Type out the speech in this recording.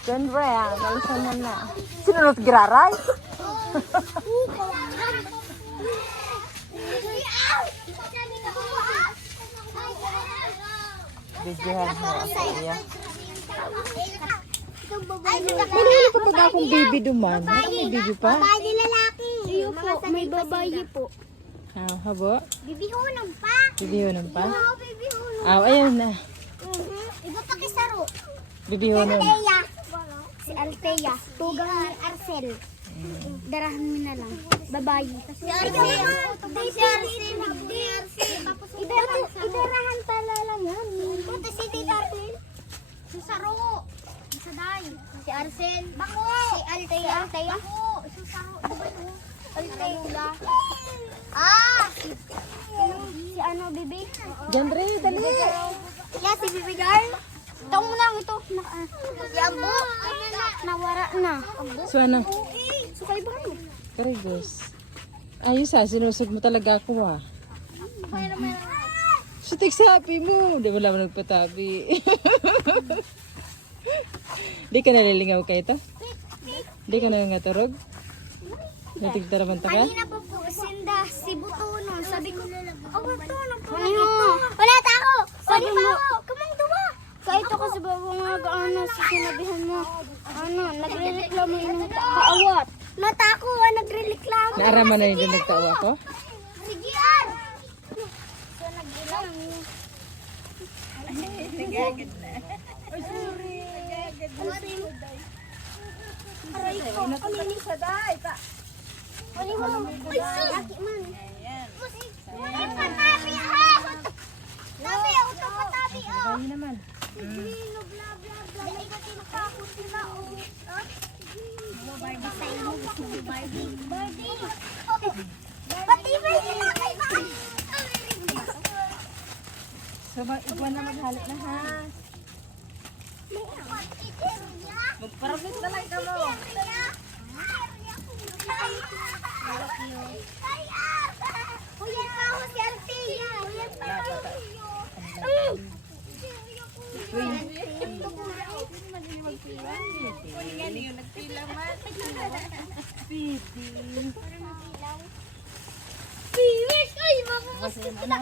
Siyempre, nalisan mo na. Sinunod giraray? Videohan mo ako, iya. Marami ka pag akong baby duman. May baby pa? Babae lalaki. Iyo po, may babae po. Habo? Bibihunong pa. Bibihunong pa? Oo, bibihunong. Ayun na. Iba pa kisaro. Bibihunong. Althea. Si Althea. Tugang ni Arcel. Darahan mo na lang. Babae. Si Arcel. Si Arcel. Idarahan tala lang yan. Punta si Tita Arcel. Si Saro. Si Day. Si Arcel. Bako. Si Althea. Bako. Si Saro. Althea. Si ano, Bibi? Diyan rin, dali. Yeah, si Bibi girl. Ito mo lang ito. Si Ambo. Nawara na. Ambo. So, ano? Sukay ba ano? Karigos. Ayos sinusog mo talaga ako Sitik sabi mo. Di mo lang nagpatabi. Di ka nalilingaw kayo to? Di ka nangaturog? Natigtaraman ta ka? Kanina pa po, sinda, si Butuno. Sabi ko, Butuno po. Wala tako. Sabi mo, kamang duwa. Kahit ako sa bawang ano, sinabihan mo, nagre-reklamo yung kaawat. Mata ako, nagre-reklamo. Naaraman na yung nagtawa ko? Sige, Ar. So, nagbilang. Nagagad na. Ay, sorry. Aray ko. Ano sa day? Ay, sus. Ay, patabi ako. Tabi ako ito, patabi ako. Dali naman. Bla, bla, bla. Ay, pati nakakot sila. Barbie sa iyo. Gusto mo Barbie? Barbie. Pati ba sila kay Barbie? So, iguan na maghalik na ha. Magparabit na lang ka mo. Kuya pa ako si Artea. Kuya pa ako. Piwis! Ay, mamamos ko na.